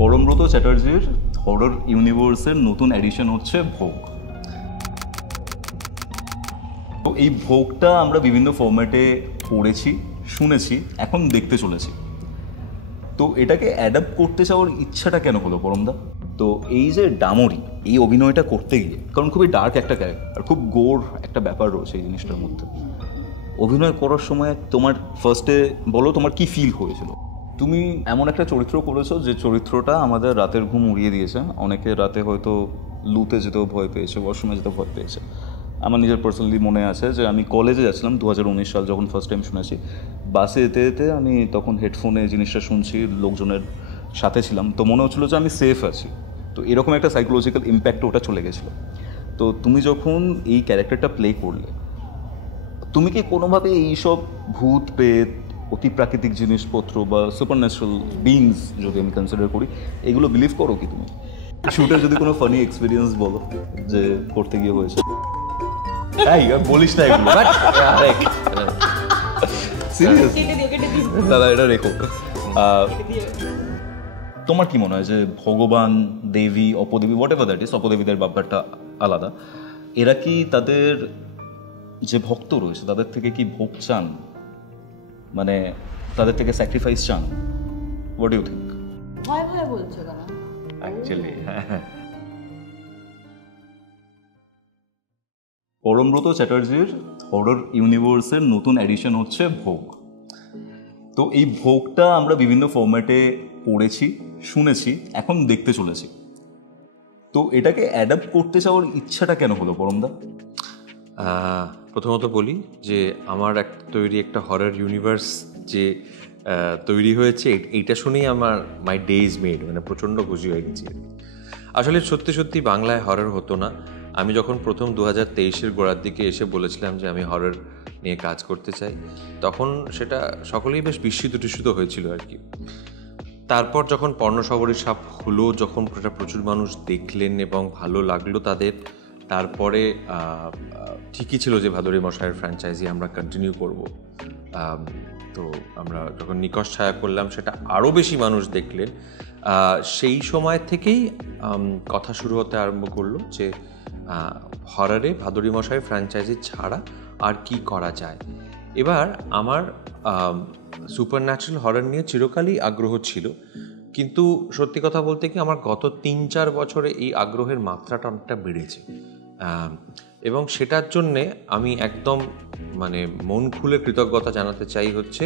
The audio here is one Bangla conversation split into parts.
পরমব্রত চ্যাটার্জির হরর ইউনিভার্সের নতুন এডিশন হচ্ছে ভোগ। তো এই ভোগটা আমরা বিভিন্ন ফরম্যাটে পড়েছি, শুনেছি, এখন দেখতে চলেছি। তো এটাকে অ্যাডাপ্ট করতে চাওয়ার ইচ্ছাটা কেন হলো পরমদা? তো এই যে ডামরি, এই অভিনয়টা করতে গিয়ে, কারণ খুবই ডার্ক একটা ক্যারেক্টার আর খুব গোর একটা ব্যাপার রয়েছে এই জিনিসটার মধ্যে, অভিনয় করার সময় তোমার ফার্স্টে বলো তোমার কি ফিল হয়েছিল? তুমি এমন একটা চরিত্র করেছো যে চরিত্রটা আমাদের রাতের ঘুম উড়িয়ে দিয়েছে। অনেকে রাতে হয়তো লুতে যেতেও ভয় পেয়েছে, ওয়াশরুমে যেতেও ভয় পেয়েছে। আমার নিজের পার্সোনালি মনে আছে যে আমি কলেজে যাচ্ছিলাম 2019 সাল, যখন ফার্স্ট টাইম শুনেছি। বাসে যেতে যেতে আমি তখন হেডফোনে জিনিসটা শুনছি, লোকজনের সাথে ছিলাম, তো মনে হচ্ছিলো যে আমি সেফ আছি। তো এরকম একটা সাইকোলজিক্যাল ইম্প্যাক্ট ওটা চলে গেছিলো। তো তুমি যখন এই ক্যারেক্টারটা প্লে করলে, তুমি কি কোনোভাবে এইসব ভূত প্রেত, অতি প্রাকৃতিক জিনিসপত্র বা সুপার ন্যাচারাল বিংস যদি আমি কনসিডার করি, এগুলো বিলিভ করো কি তুমি? শুটের যদি কোনো ফানি এক্সপিরিয়েন্স বলো যে করতে গিয়ে হয়েছে। তাই বলিস না এগুলো, সিরিয়াস দাদা, এটা রেখো। তোমার কি মনে হয় যে ভগবান, দেবী, অপদেবী, হোয়াট এভার দ্যাট ইজ, অপদেবীদের ব্যাপারটা আলাদা, এরা কি তাদের যে ভক্ত রয়েছে তাদের থেকে কি ভোগ চান, মানে তাদের থেকে স্যাক্রিফাইস চান? What do you think? ভয় ভয় বলছো কেন? অ্যাকচুয়ালি পরমব্রত চ্যাটার্জির হরর ইউনিভার্সের নতুন এডিশন হচ্ছে ভোগ। তো এই ভোগটা আমরা বিভিন্ন ফরম্যাটে পড়েছি, শুনেছি, এখন দেখতে চলেছি। তো এটাকে অ্যাডাপ্ট করতে চাওয়ার ইচ্ছাটা কেন হলো পরমদা? প্রথমত বলি যে আমার তৈরি একটা হরর ইউনিভার্স যে তৈরি হয়েছে, এইটা শুনেই আমার মাই ডে ইজ মেড, মানে প্রচণ্ড খুশি হয়ে গেছি। আসলে সত্যি সত্যি বাংলায় হরর হতো না। আমি যখন প্রথম 2023-এর গোড়ার দিকে এসে বলেছিলাম যে আমি হরর নিয়ে কাজ করতে চাই, তখন সেটা সকলেই বেশ বিস্মিত হয়েছিল আর কি। তারপর যখন পর্ণশবরী সাপ হলো, যখন প্রচুর মানুষ দেখলেন এবং ভালো লাগলো তাদের, তারপরে ঠিকই ছিল যে ভাদুরী মশাইয়ের ফ্র্যাঞ্চাইজি আমরা কন্টিনিউ করব। তো আমরা যখন নিকষ ছায়া করলাম, সেটা আরও বেশি মানুষ দেখলেন। সেই সময় থেকেই কথা শুরু হতে আরম্ভ করলো যে হররে ভাদুরী মশাইয়ের ফ্র্যাঞ্চাইজি ছাড়া আর কি করা যায়। এবার আমার সুপার ন্যাচারাল হরর নিয়ে চিরকালই আগ্রহ ছিল, কিন্তু সত্যি কথা বলতে কি আমার গত 3-4 বছরে এই আগ্রহের মাত্রাটা অনেকটা বেড়েছে। এবং সেটার জন্যে আমি একদম মানে মন খুলে কৃতজ্ঞতা জানাতে চাই হচ্ছে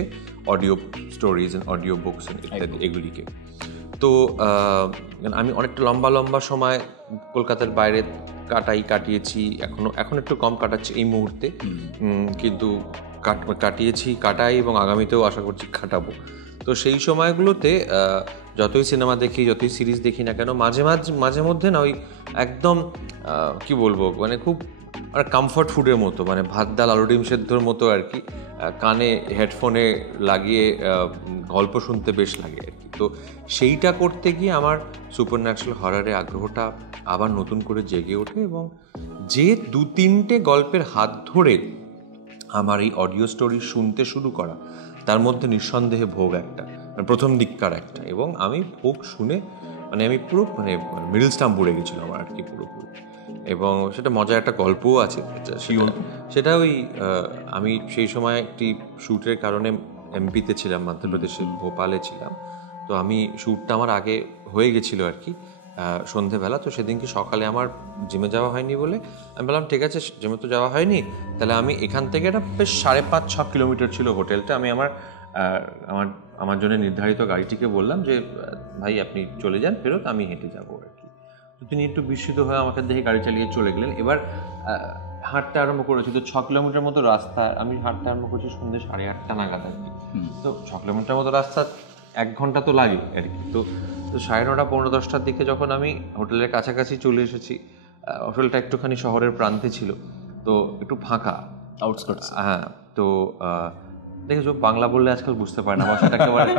audio stories and audio books ইত্যাদি এগুলিকে। তো আমি অনেকটা লম্বা সময় কলকাতার বাইরে কাটিয়েছি, এখন একটু কম কাটাচ্ছি এই মুহূর্তে, কিন্তু কাটাই এবং আগামীতেও আশা করছি কাটাবো। তো সেই সময়গুলোতে যতই সিনেমা দেখি, যতই সিরিজ দেখি না কেন, মাঝে মধ্যে না ওই একদম কি বলবো, মানে খুব কমফর্ট ফুডের মতো, মানে ভাত ডাল আলু ডিম সেদ্ধর মতো আর কি, কানে হেডফোনে লাগিয়ে গল্প শুনতে বেশ লাগে আর কি। তো সেইটা করতে গিয়ে আমার সুপার ন্যাচারাল হররে আগ্রহটা আবার নতুন করে জেগে ওঠে, এবং যে 2-3টে গল্পের হাত ধরে আমার এই অডিও স্টোরি শুনতে শুরু করা, তার মধ্যে নিঃসন্দেহে ভোগ একটা, প্রথম দিককার একটা। এবং আমি ভোগ শুনে আমি পুরো মিডল স্টাম্প পড়ে গেছিলাম আর কি পুরোপুরি। এবং সেটা মজার একটা গল্পও আছে। সেটা ওই আমি সেই সময় একটি শ্যুটের কারণে এমপিতে ছিলাম, মধ্যপ্রদেশের ভোপালে ছিলাম। তো আমি শ্যুটটা আমার আগে হয়ে গেছিলো আর কি সন্ধেবেলা। তো সেদিনকে সকালে আমার জিমে যাওয়া হয়নি বলে আমি বললাম ঠিক আছে, জিমে তো যাওয়া হয়নি, তাহলে আমি এখান থেকে এটা বেশ 5.5-6 কিলোমিটার ছিল হোটেলটা। আমি আমার জন্য নির্ধারিত গাড়িটিকে বললাম যে ভাই আপনি চলে যান ফেরত, আমি হেঁটে যাবো আর কি। তো তিনি একটু বিস্মিত হয়ে আমাকে দেখে গাড়ি চালিয়ে চলে গেলেন। এবার হাঁটতে আরম্ভ করেছি, তো 6 কিলোমিটার মতো রাস্তা আমি হাঁটতে আরম্ভ করছি সন্ধ্যে 8:30 নাগাদ আর কি। তো 6 কিলোমিটার মতো রাস্তা 1 ঘন্টা তো লাগে আর কি। তো 9:30 10:15 দিকে যখন আমি হোটেলের কাছাকাছি চলে এসেছি, হোটেলটা একটুখানি শহরের প্রান্তে ছিল, তো একটু ফাঁকা, আউটস্কার্টস। হ্যাঁ, তো দেখেছো বাংলা বললে আজকাল বুঝতে পারে না, ভাষাটা একেবারে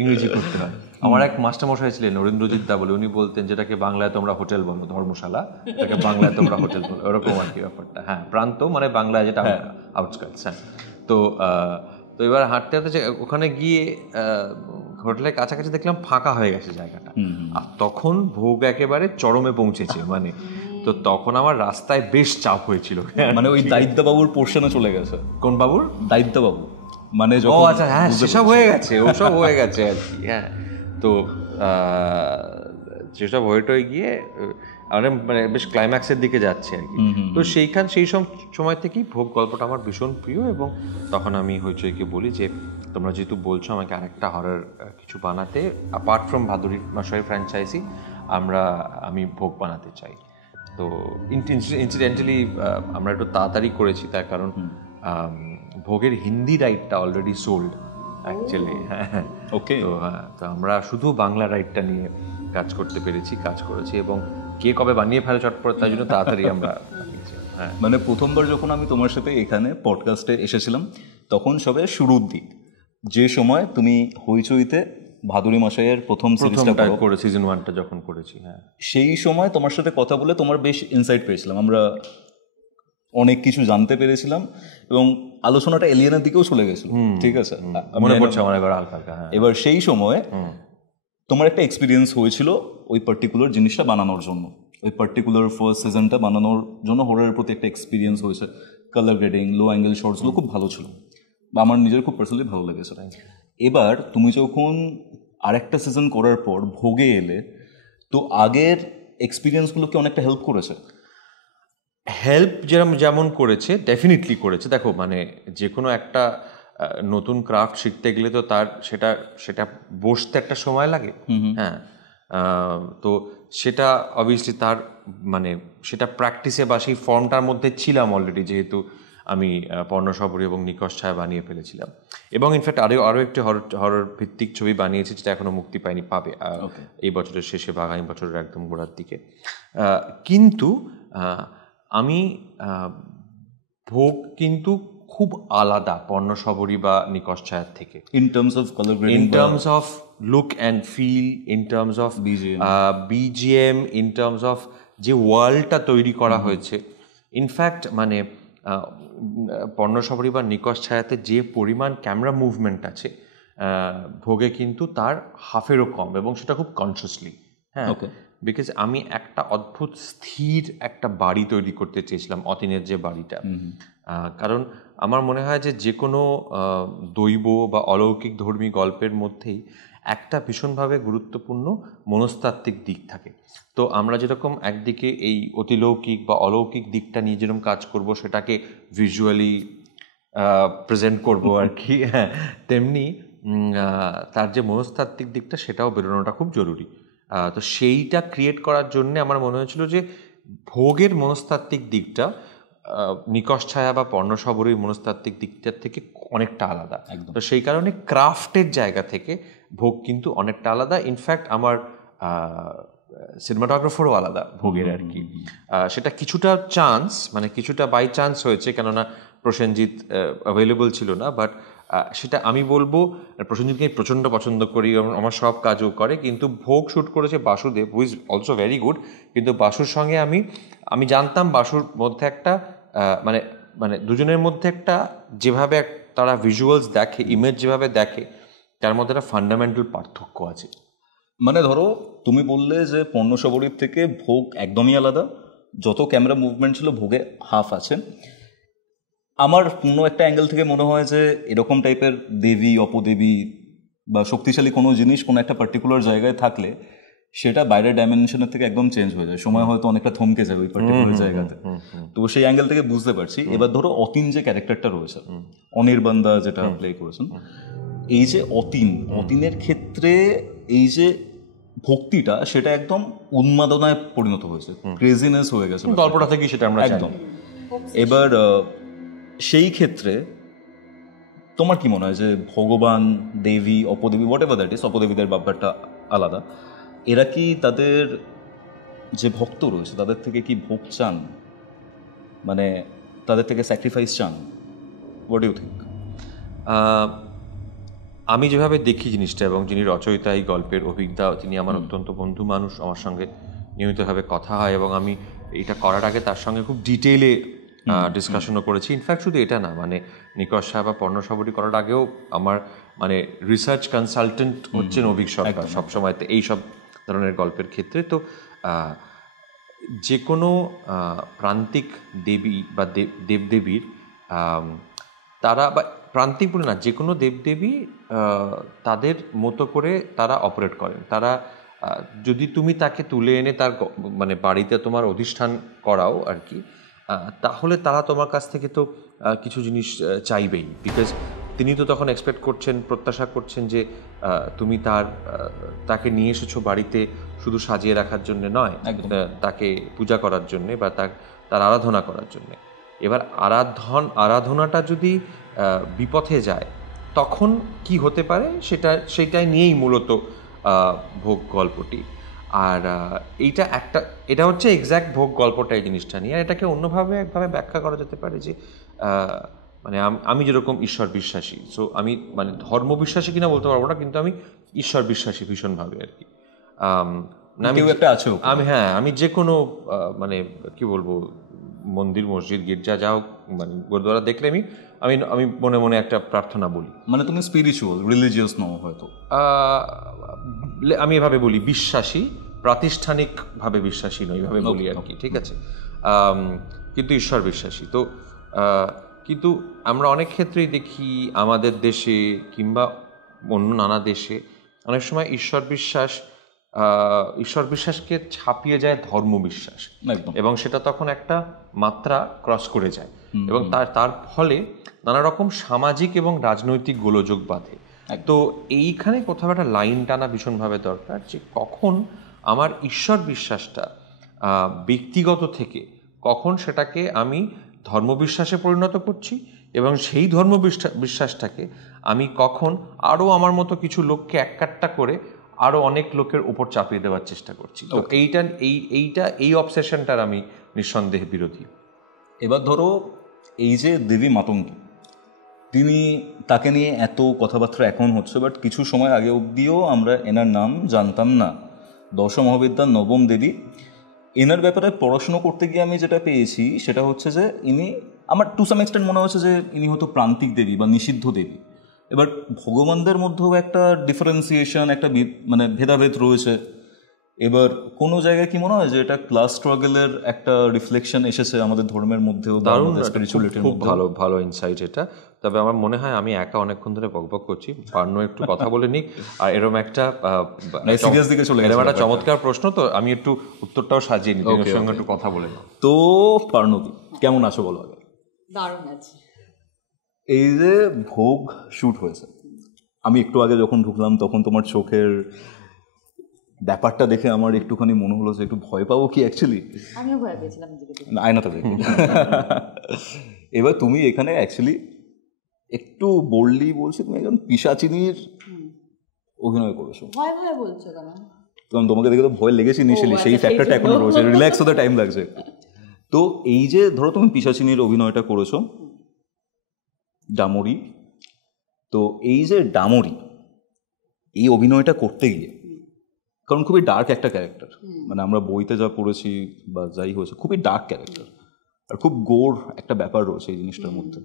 ইংরেজি করতে হয়। আমার এক মাস্টারমশাই ছিলেন নরেন্দ্রজিৎ দা বলে, উনি বলতেন যেটাকে বাংলায় তোমরা হোটেল বলো ধর্মশালা, এটাকে বাংলায় তোমরা হোটেল বলো, এরকম আর কি ব্যাপারটা। হ্যাঁ, প্রান্ত মানে বাংলায় যেটা আউটস্কার্টস। হ্যাঁ, তো এবার হাঁটতে ওখানে গিয়ে হোটেলের কাছাকাছি দেখলাম ফাঁকা হয়ে গেছে জায়গাটা, আর তখন ভোগ একেবারে চরমে পৌঁছেছে, মানে তো তখন আমার রাস্তায় বেশ চাপ হয়েছিল। মানে ওই দায়িত্ববাবুর পোর্শনে চলে গেছে। কোন বাবুর? দায়িত্ববাবু মানে ও আচ্ছা, হ্যাঁ সেসব হয়ে গেছে, ওসব হয়ে গেছে আর কি। হ্যাঁ, তো সেসব হয়ে গিয়ে মানে বেশ ক্লাইম্যাক্সের দিকে যাচ্ছে আর কি। তো সেই সময় থেকেই ভোগ গল্পটা আমার ভীষণ প্রিয়, এবং তখন আমি হইচইকে বলি যে তোমরা যেহেতু বলছো আমাকে আরেকটা হরর কিছু বানাতে, অ্যাপার্ট ফ্রম ভাদুরী মাসোয়ারি ফ্র্যাঞ্চাইজি, আমি ভোগ বানাতে চাই। তো ইনসিডেন্টালি আমরা একটু তাড়াতাড়ি করেছি, তার কারণ ভোগের হিন্দি রাইটটা অলরেডি সোল্ড অ্যাকচুয়ালি। হ্যাঁ, ওকে। তো আমরা শুধু বাংলা রাইটটা নিয়ে কাজ করেছি, এবং কে কবে বানিয়ে ফেলে চটপট, তাই জন্য তাড়াতাড়ি আমরা হ্যাঁ। মানে প্রথমবার যখন আমি তোমার সাথে এখানে পডকাস্টে এসেছিলাম তখন সবে শুরুর দিক, যে সময় তুমি হইচইতে ভাদুরী মাসের প্রথম সিরিজটা করে সিজন 1টা যখন করেছি, হ্যাঁ সেই সময় তোমার সাথে কথা বলে তোমার বেশ ইনসাইট পেয়েছিলাম, আমরা অনেক কিছু জানতে পেরেছিলাম, এবং আলোচনাটা এলিয়েনের দিকেও চলে গেছিল। ঠিক আছে, মনে পড়ছে আমার এবার হালকা। এবার সেই সময় তোমার একটা এক্সপিরিয়েন্স হয়েছিল ওই পার্টিকুলার জিনিসটা বানানোর জন্য, ওই পার্টিকুলার ফার্স্ট সিজনটা বানানোর জন্য হররের প্রতি একটা এক্সপিরিয়েন্স হয়েছে। কালার গ্রেডিং, লো অ্যাঙ্গেল শর্টসগুলো খুব ভালো ছিল, বা আমার নিজের খুব পার্সোনালি ভালো লেগেছে। এবার তুমি যখন আরেকটা সিজন করার পর ভোগে এলে, তো আগের এক্সপিরিয়েন্সগুলো কি অনেকটা হেল্প করেছে? হেল্প যেমন করেছে, ডেফিনেটলি করেছে। দেখো, মানে যে কোনো একটা নতুন ক্রাফট শিখতে গেলে তো তার সেটা বসতে একটা সময় লাগে। হ্যাঁ, তো সেটা অবভিয়াসলি তার মানে সেটা প্র্যাকটিসে বা সেই ফর্মটার মধ্যে ছিলাম অলরেডি, যেহেতু আমি পর্ণসবরী এবং নিকষ ছায়া বানিয়ে ফেলেছিলাম, এবং ইনফ্যাক্ট আরও একটি হরর ভিত্তিক ছবি বানিয়েছি যেটা এখনও মুক্তি পাবে এই বছরের শেষে বা আগামী বছরের একদম গোড়ার দিকে। কিন্তু আমি ভোগ কিন্তু খুব আলাদা পর্ণসবরী বা নিকষ ছায়ার থেকে, in terms of colour grading, in terms of look and feel, in terms of BGM, in terms of যে ওয়ার্ল্ডটা তৈরি করা হয়েছে। ইনফ্যাক্ট মানে পর্ণসবরী বা নিকষ ছায়াতে যে পরিমাণ ক্যামেরা মুভমেন্ট আছে, ভোগে কিন্তু তার হাফেরও কম, এবং সেটা খুব কনসিয়াসলি। হ্যাঁ, বিকজ আমি একটা অদ্ভুত স্থির একটা বাড়ি তৈরি করতে চেয়েছিলাম, অতীনের যে বাড়িটা। কারণ আমার মনে হয় যে কোনো দৈব বা অলৌকিক ধর্মী গল্পের মধ্যেই একটা ভীষণভাবে গুরুত্বপূর্ণ মনস্তাত্ত্বিক দিক থাকে। তো আমরা যেরকম একদিকে এই অতিলৌকিক বা অলৌকিক দিকটা নিয়ে যেরকম কাজ করব, সেটাকে ভিজুয়ালি প্রেজেন্ট করব আর কি, হ্যাঁ, তেমনি তার যে মনস্তাত্ত্বিক দিকটা সেটাও বেরোনোটা খুব জরুরি। তো সেইটা ক্রিয়েট করার জন্যে আমার মনে হয়েছিল যে ভোগের মনস্তাত্ত্বিক দিকটা নিকষ ছায়া বা পর্ণসবরীর মনস্তাত্ত্বিক দিকটার থেকে অনেকটা আলাদা। তো সেই কারণে ক্রাফটের জায়গা থেকে ভোগ কিন্তু অনেকটা আলাদা। ইনফ্যাক্ট আমার সিনেমাটোগ্রাফারও আলাদা ভোগের আর কি। সেটা কিছুটা চান্স, মানে কিছুটা বাই চান্স হয়েছে, কেননা প্রসেনজিৎ অ্যাভেলেবল ছিল না। বাট সেটা আমি বলবো, প্রসেনজিৎকে আমি প্রচণ্ড পছন্দ করি, আমার সব কাজও করে, কিন্তু ভোগ শ্যুট করেছে Basudeb, who is also very good. কিন্তু বাসুর সঙ্গে আমি জানতাম বাসুর মধ্যে একটা মানে দুজনের মধ্যে একটা যেভাবে তারা ভিজুয়ালস দেখে, ইমেজ যেভাবে দেখে, তার মধ্যে একটা ফান্ডামেন্টাল পার্থক্য আছে। মানে ধরো তুমি বললে যে পর্ণসবরীর থেকে ভোগ একদমই আলাদা, যত ক্যামেরা মুভমেন্ট ছিল ভোগে হাফ আছে। আমার কোনো একটা অ্যাঙ্গেল থেকে মনে হয় যে এরকম টাইপের দেবী, অপদেবী বা শক্তিশালী কোনো জিনিস কোনো একটা পার্টিকুলার জায়গায় থাকলে সেটা বাইরের ডাইমেনশনের থেকে একদম চেঞ্জ হয়ে যায়, সময় হয়তো অনেকটা থমকে যাবে ওই পার্টিকুলার জায়গাতে। তো সেই অ্যাঙ্গেল থেকে বুঝতে পারছি। এবার ধরো অতীন যে ক্যারেক্টারটা রয়েছে, অনির্বাণদা যেটা প্লে করেছেন, এই যে অতীনের ক্ষেত্রে এই যে ভক্তিটা, সেটা একদম উন্মাদনায় পরিণত হয়েছে, ক্রেজিনেস হয়ে গেছে গল্পটা থেকে, সেটা আমরা একদম। এবার সেই ক্ষেত্রে তোমার কি মনে হয় যে ভগবান, দেবী, অপদেবী, হোয়াট এভার দ্যাট ইজ, অপদেবীদের ব্যাপারটা আলাদা, এরা কি তাদের যে ভক্ত রয়েছে তাদের থেকে কি ভোগ চান, মানে তাদের থেকে স্যাক্রিফাইস চান? What you think? আমি যেভাবে দেখি জিনিসটা, এবং যিনি রচয়িতা এই গল্পের, অভিজ্ঞতা, তিনি আমার অত্যন্ত বন্ধু মানুষ, আমার সঙ্গে নিয়মিতভাবে কথা হয়, এবং আমি এটা করার আগে তার সঙ্গে খুব ডিটেইলে ডিসকাশনও করেছি। ইনফ্যাক্ট শুধু এটা না, মানে নিকষ ছায়া বা পর্ণসবরী করার আগেও আমার মানে রিসার্চ কনসালটেন্ট হচ্ছেন অভিক সরকার সবসময় এইসব ধরনের গল্পের ক্ষেত্রে। তো যে কোনো প্রান্তিক দেবী বা দেবদেবীর তারা, বা প্রান্তিক বলে না, যে কোনো দেবদেবী তাদের মতো করে তারা অপারেট করেন। তারা যদি তুমি তাকে তুলে এনে তার মানে বাড়িতে তোমার অধিষ্ঠান করাও আর কি, তাহলে তারা তোমার কাছ থেকে তো কিছু জিনিস চাইবেই, বিকজ তিনি তো তখন এক্সপেক্ট করছেন, প্রত্যাশা করছেন যে তুমি তাকে নিয়ে এসেছো বাড়িতে শুধু সাজিয়ে রাখার জন্য নয়, তাকে পূজা করার জন্যে বা তার আরাধনা করার জন্যে। এবার আরাধনাটা যদি বিপথে যায় তখন কি হতে পারে সেটাই নিয়েই মূলত ভোগ গল্পটি। আর এটা হচ্ছে এক্স্যাক্ট ভোগ গল্পটা, এই জিনিসটা নিয়ে। আর এটাকে অন্যভাবে একভাবে ব্যাখ্যা করা যেতে পারে যে মানে আমি যেরকম ঈশ্বর বিশ্বাসী, সো আমি মানে ধর্ম বিশ্বাসী কিনা বলতে পারবো না, কিন্তু আমি ঈশ্বর বিশ্বাসী ভীষণভাবে আর কি। আমি যে কোনো মানে কি বলবো, মন্দির, মসজিদ, গির্জা যাও, মানে গুরুদ্বারা দেখলে আমি মনে মনে একটা প্রার্থনা বলি। মানে তুমি স্পিরিচুয়াল, রিলিজিয়াস নও হয়তো? আমি এভাবে বলি, বিশ্বাসী, প্রাতিষ্ঠানিকভাবে বিশ্বাসী নই, এভাবে বলি আর কি, ঠিক আছে? কিন্তু ঈশ্বর বিশ্বাসী। তো কিন্তু আমরা অনেক ক্ষেত্রেই দেখি আমাদের দেশে কিংবা অন্য নানা দেশে অনেক সময় ঈশ্বর বিশ্বাসকে ছাপিয়ে যায় ধর্মবিশ্বাস, এবং সেটা তখন একটা মাত্রা ক্রস করে যায়, এবং তার ফলে নানা রকম সামাজিক এবং রাজনৈতিক গোলযোগ বাঁধে। তো এইখানে কোথাও একটা লাইন টানা ভীষণভাবে দরকার, যে কখন আমার ঈশ্বর বিশ্বাসটা ব্যক্তিগত থেকে কখন সেটাকে আমি ধর্মবিশ্বাসে পরিণত করছি, এবং সেই বিশ্বাসটাকে আমি কখন আরও আমার মতো কিছু লোককে এককাট্টা করে আরও অনেক লোকের উপর চাপিয়ে দেওয়ার চেষ্টা করছি। তো এই অবসেশনটার আমি নিঃসন্দেহে বিরোধী। এবার ধরো এই যে দেবী মাতঙ্গী, তাকে নিয়ে এত কথাবার্তা এখন হচ্ছে, বাট কিছু সময় আগে অবধিও আমরা এনার নাম জানতাম না। দশ মহাবিদ্যার নবম দেবী। এনার ব্যাপারে পড়াশুনো করতে গিয়ে আমি যেটা পেয়েছি সেটা হচ্ছে যে আমার টু সাম এক্সটেন্ট মনে হচ্ছে যে ইনি হয়তো প্রান্তিক দেবী বা নিষিদ্ধ দেবী। এবার ভগবানদের মধ্যেও একটা ডিফারেন্সিয়েশন, একটা মানে ভেদাভেদ রয়েছে। এবার কোনো জায়গায় কি মনে হয় যে এটা ক্লাস স্ট্রাগলের একটা রিফ্লেকশন এসেছে আমাদের ধর্মের মধ্যেও? খুব ভালো ইনসাইট এটা। তবে আমার মনে হয় আমি একা অনেকক্ষণ ধরে বকবক করছি, পার্নো একটু কথা বলে নিক। আর এরকম একটা চমৎকার প্রশ্ন, তো আমি একটু উত্তরটাও সাজিয়ে নিই, ওর সঙ্গে একটু কথা বলে নাও। তো পার্নো, কেমন আছো বলো আগে? দারুণ আছে। এই যে ভোগ শুট হয়েছে, আমি একটু আগে যখন ঢুকলাম তখন তোমার চোখের ব্যাপারটা দেখে আমার একটুখানি মনে হলো যে একটু ভয় পাবো কি অ্যাকচুয়ালি। আমিও ভয় পেয়েছিলাম আয়নাতে দেখে। এবার তুমি এখানে অ্যাকচুয়ালি একটু বোল্ডলি বলছি, তুমি একজন পিশাচিনীর অভিনয় করেছো। ভয় ভয় বলছো কেন? কারণ তোমাকে দেখে তো ভয় লেগেছে ইনিশিয়ালি, সেই ফ্যাক্টরটা এখনো রয়েছে, রিল্যাক্স হতে টাইম লাগছে। তো এই যে ধরো তুমি পিশাচিনীর অভিনয়টা করেছো, ডামরি, তো এই যে ডামরি, এই অভিনয়টা করতে গিয়ে, কারণ খুবই ডার্ক একটা ক্যারেক্টার, মানে আমরা বইতে যা পড়েছি বা যাই হয়েছে, খুবই ডার্ক ক্যারেক্টার, আর খুব গোর একটা ব্যাপার রয়েছে এই জিনিসটার মধ্যে।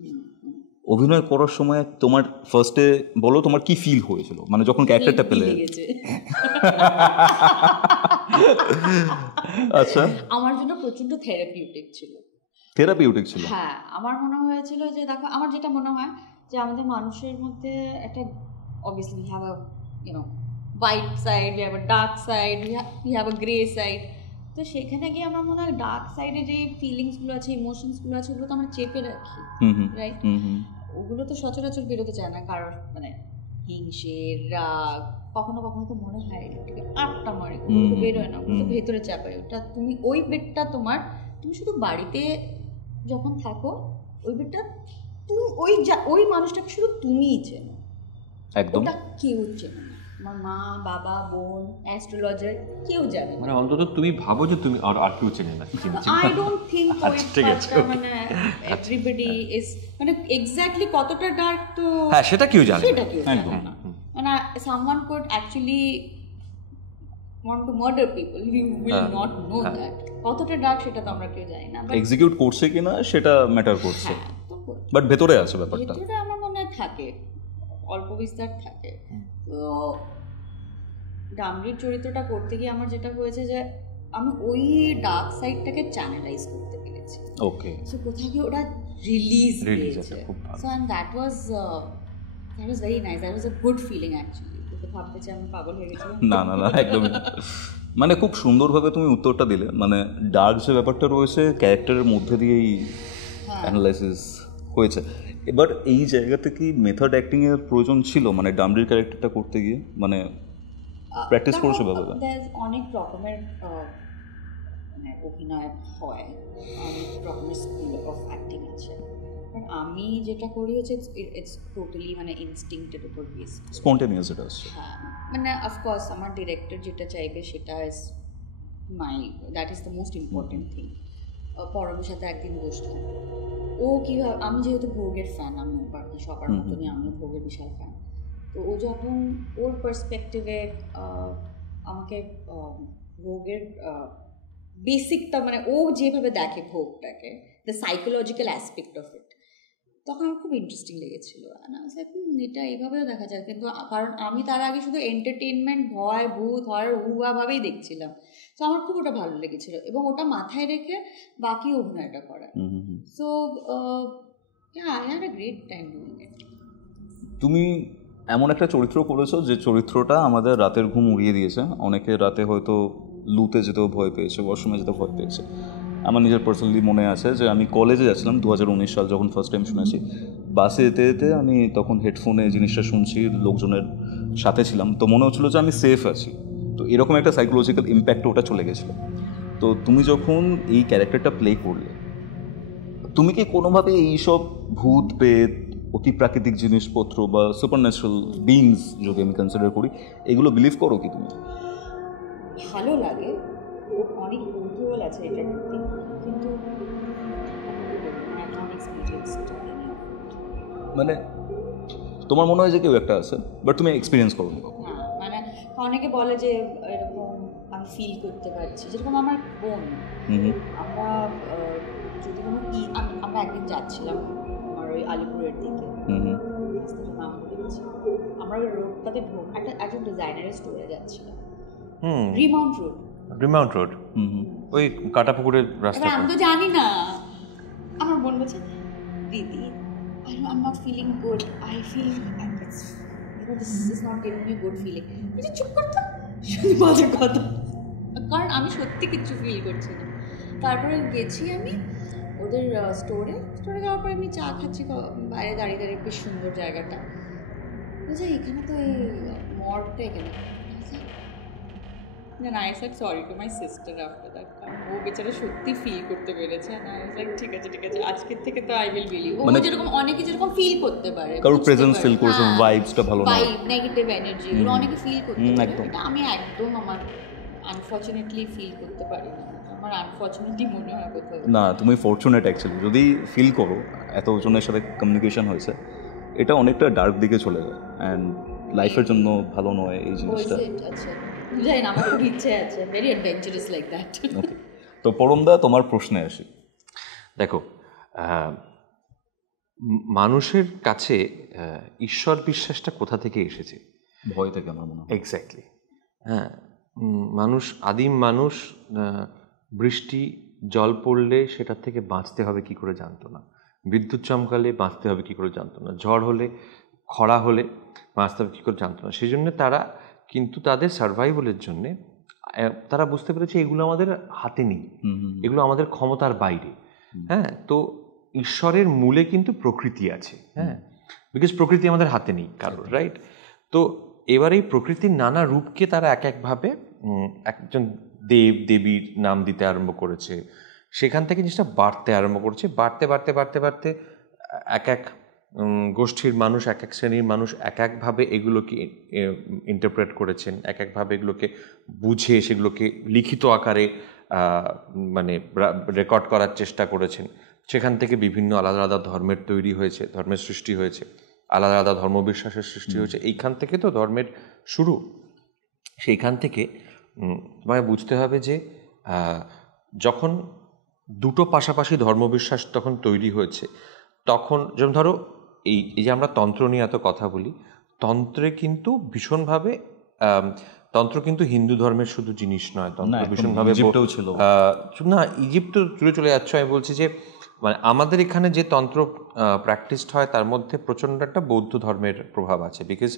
অভিনয় করার সময় তোমার ফার্স্টে বলো তোমার কি ফিল হয়েছিল, মানে যখন ক্যারেক্টারটা পেলে? আচ্ছা, আমার জন্য প্রচন্ড থেরাপিউটিক ছিল। হ্যাঁ, আমার মনে হয়েছিল যে দেখো, আমার যেটা মনে হয় যে আমাদের মানুষের মধ্যে একটা obviously we have a white side, we have a dark side, we have a grey side. তো সেখানে গিয়ে আমার মনে হয় ডার্ক সাইডে যে ফিলিংসগুলো আছে, ইমোশনসগুলো আছে, ওগুলো তো আমরা চেপে রাখি, রাইট? ওগুলো তো সচরাচর বেরোতে চায় না কারোর, মানে হিংসে, রাগ, কখনো কখনো তো মনে হয় আটটা মারে, ওগুলো তো বেরোয় না, ওগুলো তো ভেতরে চাপায়। ওটা তুমি ওই বেডটা তুমি শুধু বাড়িতে যখন থাকো, ওই বেডটা তুমি ওই মানুষটাকে শুধু তুমিই চেনো, একদম কেউ চেনো না। আমার মা, বাবা, বোন, অ্যাস্ট্রোলজার, কেউ জানে না। মানে অন্তত তুমি ভাবো যে তুমি আর কেউ চেনে না। আই ডোন্ট থিংক মানে এভরিবডি ইজ, মানে এক্স্যাক্টলি কতটা ডার্ক তো হ্যাঁ সেটা কেউ জানে না। মানে someone could actually want to murder people, you will not know that. কতটা ডার্ক সেটা তো আমরা কেউ জানি না, এক্সিকিউট করছে কিনা সেটা ম্যাটার করছে, বাট ভেতরে আছে ব্যাপারটা, ভেতরে আমার মনে হয় থাকে। অল্প বিস্তার থাকে। তো ডামরির চরিত্রটা করতে গিয়ে আমার যেটা হয়েছে যে আমি ওই ডার্ক সাইডটাকে চ্যানেলাইজ করতে পেরেছি। ওকে, সো কোথাও গিয়ে ওটা রিলিজ পেয়েছে। খুব ভালো। So and that was very nice, that was a good feeling actually. তো ভাবতে চাই আমি পাগল হয়ে গেছিলাম। না না না, একদমই না। মানে খুব সুন্দরভাবে তুমি উত্তরটা দিলে। মানে ডার্ক যে ব্যাপারটা রয়েছে ক্যারেক্টারের মধ্যে দিয়েই অ্যানালাইসিস হয়েছে। এবার এই জায়গাতে কি মেথড অ্যাক্টিংয়ের প্রয়োজন ছিল মানে ডামরির ক্যারেক্টারটা করতে গিয়ে? মানে প্র্যাকটিস করেছো ভাবে? অনেক রকমের মানে অভিনয় হয়, অনেক রকমের স্কুল অফ অ্যাক্টিং আছে। আমি যেটা করি হচ্ছে ইটস টোটালি মানে ইনস্টিংক্টের উপর বেস, স্পন্টেনিয়াস এটা আসছে। হ্যাঁ মানে অফকোর্স আমার ডিরেক্টর যেটা চাইবে সেটা is that is the most important thing. পরমের সাথে একদিন বসলাম, ও কীভাবে, আমি যেহেতু ভোগের ফ্যান, আমি বাকি সবার মতনই আমিও ভোগের বিশাল ফ্যান। তো ও যখন ওর পার্সপেক্টিভে আমাকে ভোগের বেসিকটা মানে ও যেভাবে দেখে ভোগটাকে, the psychological aspect of it, তখন আমার খুব ইন্টারেস্টিং লেগেছিলো। এটা এইভাবেও দেখা যায়, কিন্তু কারণ আমি তার আগে শুধু এন্টারটেনমেন্ট, ভয়, ভূত, হরর, হুয়াভাবেই দেখছিলাম। তো আমার খুব ওটা ভালো লেগেছিলো এবং ওটা মাথায় রেখে বাকি অভিনয়টা করা। So I had a great time doing it. তুমি এমন একটা চরিত্র করেছো যে চরিত্রটা আমাদের রাতের ঘুম উড়িয়ে দিয়েছে। অনেকে রাতে হয়তো লুতে যেতেও ভয় পেয়েছে, ওয়াশরুমে যেতেও ভয় পেয়েছে। আমার নিজের পার্সোনালি মনে আছে যে আমি কলেজে যাচ্ছিলাম 2019 সাল, যখন ফার্স্ট টাইম শুনেছি। বাসে যেতে যেতে আমি তখন হেডফোনে জিনিসটা শুনছি, লোকজনের সাথে ছিলাম, তো মনে হচ্ছিলো যে আমি সেফ আছি। তো এরকম একটা সাইকোলজিক্যাল ইম্প্যাক্ট ওটা চলে গেছিলো। তো তুমি যখন এই ক্যারেক্টারটা প্লে করলে, তুমি কি কোনোভাবে এইসব ভূত, প্রেত, অতি প্রাকৃতিক জিনিসপত্র বা সুপার ন্যাচারাল বিংস যদি আমি কনসিডার করি, এগুলো বিলিভ করো কি তুমি? ভালো লাগে, অনেক কৌতূহল আছে এটার প্রতি, কিন্তু মানে তোমার মনে হয় যে কেউ একটা আছে, বাট তুমি এক্সপিরিয়েন্স করো না? হ্যাঁ, মানে অনেকে বলে যে এরকম আমি ফিল করতে পারছি, যেরকম আমার বোন, আমরা যদি কোনো আমরা একদিন যাচ্ছিলাম আমার ওই আলিপুরের দিকে, নাম ভুলে গেছি, আমরা ওই রোডটাতে একজন ডিজাইনারের স্টোরে যাচ্ছিলাম, রিমাউন্ট রোড, ওই কাটাপুকুরের রাস্তা। আমি তো জানি না, আমার বোন বলছে দিদি I'm not feeling good, I feel this is not giving me a good feeling. চুপ করতো, শুধু বাজে কথা, কারণ আমি সত্যি কিচ্ছু ফিল করছি না। তারপরে গেছি আমি ওদের স্টোরে যাওয়ার পরে আমি চা খাচ্ছি বাইরে দাঁড়িয়ে দাঁড়িয়ে, বেশ সুন্দর জায়গাটা, বলছে এখানে তো এই মর্গটা এখানে। I said sorry to my sister after that. ও বেচারা সত্যি ফিল করতে পেরেছে। ঠিক আছে আজকের থেকে তো আই উইল বিলিভ। ও যেরকম অনেকে যেরকম ফিল করতে পারে, কারোর প্রেজেন্স ফিল করছে, ভাইবসটা ভালো না, ভাইব, নেগেটিভ এনার্জি, এগুলো অনেকে ফিল করতে পারে। এটা আমি একদম আমার আনফরচুনেটলি ফিল করতে পারি না। আমার আনফরচুনেটলি মনে হয় কোথাও না, তুমি ফরচুনেট অ্যাকচুয়ালি যদি ফিল করো, এতজনের সাথে কমিউনিকেশন হয়েছে, এটা অনেকটা ডার্ক দিকে চলে যায় অ্যান্ড লাইফের জন্য ভালো নয় এই জিনিসটা। আচ্ছা জানি না, আমার খুব ইচ্ছে আছে, ভেরি অ্যাডভেঞ্চারাস লাইক দ্যাট। তো পরমদা, তোমার প্রশ্নে আসি। দেখো, মানুষের কাছে ঈশ্বর বিশ্বাসটা কোথা থেকে এসেছে? ভয় থেকে আমার মনে হয়। এক্স্যাক্টলি, হ্যাঁ। মানুষ, আদিম মানুষ বৃষ্টি জল পড়লে সেটার থেকে বাঁচতে হবে কি করে জানতো না, বিদ্যুৎ চমকালে বাঁচতে হবে কি করে জানতো না, ঝড় হলে, খরা হলে বাঁচতে হবে কী করে জানতো না। সেই জন্য তারা কিন্তু তাদের সার্ভাইভালের জন্যে তারা বুঝতে পেরেছে এগুলো আমাদের হাতে নেই, এগুলো আমাদের ক্ষমতার বাইরে। হ্যাঁ, তো ঈশ্বরের মূলে কিন্তু প্রকৃতি আছে, হ্যাঁ, বিকজ প্রকৃতি আমাদের হাতে নেই কারোর, রাইট? তো এবার এই প্রকৃতির নানা রূপকে তারা এক একভাবে একজন দেব দেবীর নাম দিতে আরম্ভ করেছে, সেখান থেকে জিনিসটা বাড়তে আরম্ভ করছে, বাড়তে বাড়তে বাড়তে বাড়তে এক এক গোষ্ঠীর মানুষ, এক এক শ্রেণীর মানুষ এক একভাবে এগুলোকে ইন্টারপ্রেট করেছেন, এক একভাবে এগুলোকে বুঝে সেগুলোকে লিখিত আকারে মানে রেকর্ড করার চেষ্টা করেছেন। সেখান থেকে বিভিন্ন আলাদা আলাদা ধর্মের তৈরি হয়েছে, ধর্মের সৃষ্টি হয়েছে, আলাদা আলাদা ধর্মবিশ্বাসের সৃষ্টি হয়েছে। এইখান থেকে তো ধর্মের শুরু। সেইখান থেকে তোমায় বুঝতে হবে যে যখন দুটো পাশাপাশি ধর্মবিশ্বাস তখন তৈরি হয়েছে, তখন যেমন ধরো এই যে আমরা তন্ত্র নিয়ে এত কথা বলি, তন্ত্রে কিন্তু ভীষণভাবে তন্ত্র কিন্তু হিন্দু ধর্মের শুধু জিনিস নয়, তন্ত্র ভীষণভাবে না, ইজিপ্ট তো দূরে চলে যাচ্ছে। আমি বলছি যে মানে আমাদের এখানে যে তন্ত্র প্র্যাকটিসড হয় তার মধ্যে প্রচণ্ড একটা বৌদ্ধ ধর্মের প্রভাব আছে, বিকজ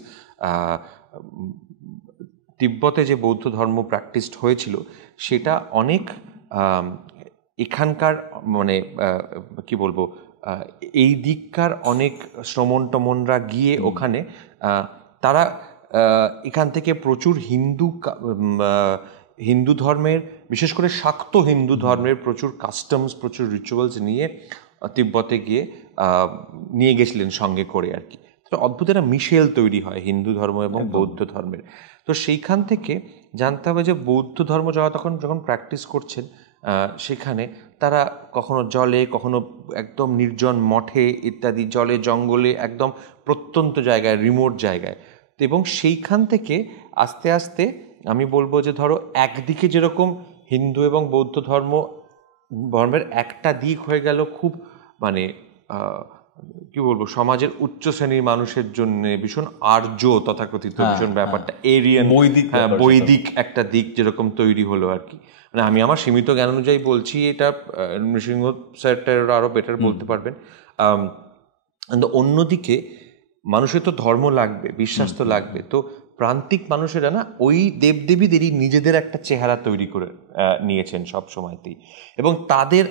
তিব্বতে যে বৌদ্ধ ধর্ম প্র্যাকটিসড হয়েছিল সেটা অনেক এখানকার মানে কি বলবো এই দিককার অনেক শ্রমণ টমনরা গিয়ে ওখানে তারা এখান থেকে প্রচুর হিন্দু ধর্মের, বিশেষ করে শাক্ত হিন্দু ধর্মের প্রচুর কাস্টমস, প্রচুর রিচুয়ালস নিয়ে তিব্বতে গিয়ে নিয়ে গেছিলেন সঙ্গে করে আর কি। তো অদ্ভুত একটা মিশেল তৈরি হয় হিন্দু ধর্ম এবং বৌদ্ধ ধর্মের। তো সেইখান থেকে জানতে হবে যে বৌদ্ধ ধর্ম যারা যখন প্র্যাকটিস করছেন সেখানে তারা কখনো জলে, কখনো একদম নির্জন মঠে ইত্যাদি, জলে জঙ্গলে, একদম প্রত্যন্ত জায়গায়, রিমোট জায়গায়। তো এবং সেইখান থেকে আস্তে আস্তে আমি বলবো যে ধরো একদিকে যেরকম হিন্দু এবং বৌদ্ধ ধর্মের একটা দিক হয়ে গেল খুব মানে কি বলবো সমাজের উচ্চ শ্রেণীর মানুষের জন্য ভীষণ আর্য তথাকথিত ভীষণ ব্যাপারটা এরিয়ান বৈদিক একটা দিক যেরকম তৈরি হলো আর কি। মানে আমি আমার সীমিত জ্ঞান অনুযায়ী বলছি, এটা নৃসিংহ স্যারটা আরো বেটার বলতে পারবেন। অন্যদিকে মানুষের তো ধর্ম লাগবে, বিশ্বাস তো লাগবে, তো প্রান্তিক মানুষেরা না ওই দেবদেবীদেরই নিজেদের একটা চেহারা তৈরি করে নিয়েছেন সব সময়তেই, এবং তাদের